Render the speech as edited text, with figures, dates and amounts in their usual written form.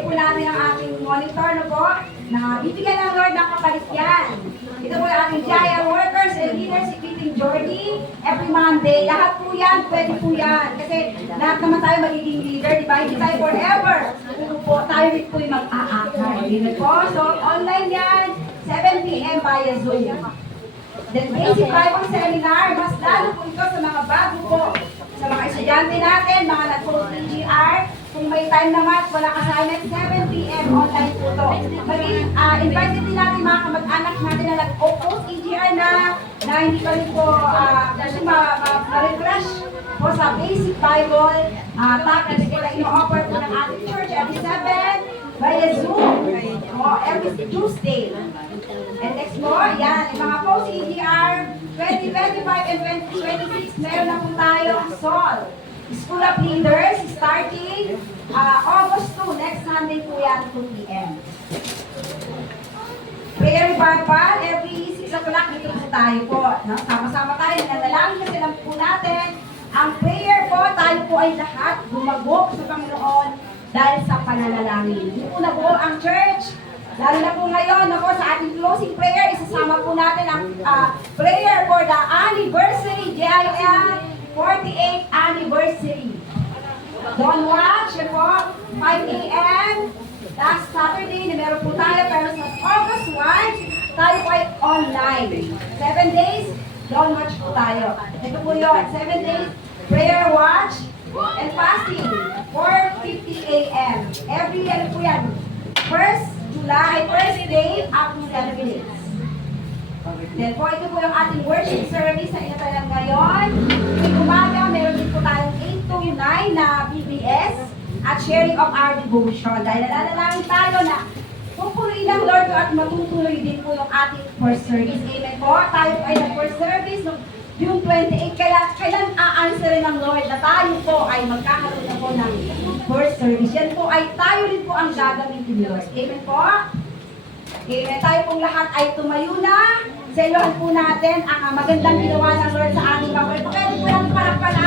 i-play po natin ang ating monitor na po, na bibigyan ng Lord ng kapalit yan. Ito po yung ating Jaya workers and leaders, si Meeting Jordy, every Monday. Lahat po yan, pwede po yan. Kasi lahat naman tayo magiging leader, di ba? Hindi tayo forever. Po, tayo rin po yung mag-aakay. Di po? So, online yan, 7 p.m. via Zoom. Then, basic Bible seminar, mas lalo po ito sa mga bago po. Sa mga estudyante natin, mga nag-post PGR, kung may time naman, walang assignment, 7 p.m. online po ito. Invited din natin mga kamag-anak natin na nag-post PGR na hindi pa rin po gusto ma-refresh po sa basic Bible topics po na ino-offer po ng ating church every 7 via Zoom every Tuesday. And next mo, yan, yung mga post-EGR, 2025 and 2026, meron na po tayo ang SOL. School of Leaders, starting August 2, next Sunday po yan, 2 p.m. Prayer revival, every 6 o'clock dito po tayo po. No? Sama-sama tayo, nanalangin kasi lang po natin. Ang prayer po, tayo po ay lahat gumagok sa Panginoon dahil sa pananalangin. Hindi po nabuo ang church. Lalo na po ngayon, ako, sa ating closing prayer, isasama po natin ang prayer for the anniversary, JIM 48th anniversary. Don't watch, po, 5 a.m. Last Saturday, na meron po tayo, pero sa August 1, tayo po ay online. 7 days, don't watch po tayo. Ito po yun, 7 days, prayer watch, and fasting, 4:50 a.m. Every year po yan. First July, first day, up to 7 days. Then po, ito po yung ating worship service na inatalang ngayon. May umaga, meron din po tayong 8 to 9 na BBS at sharing of our devotion. Dahil nalalangin tayo na pupunuin ng Lord ko at matutuloy din po yung ating first service. Amen po. Tayo po ay nag-first service noong June 28. Kailan a-answerin ng Lord na tayo po ay magkakaroon na po ng first service. Yan po ay tayo rin po ang gagamitin ni Lord. Amen po. Amen. Tayo pong lahat ay tumayo na. Selohan po natin ang magandang ginawa ng Lord sa ating mga. Pwede po lang parang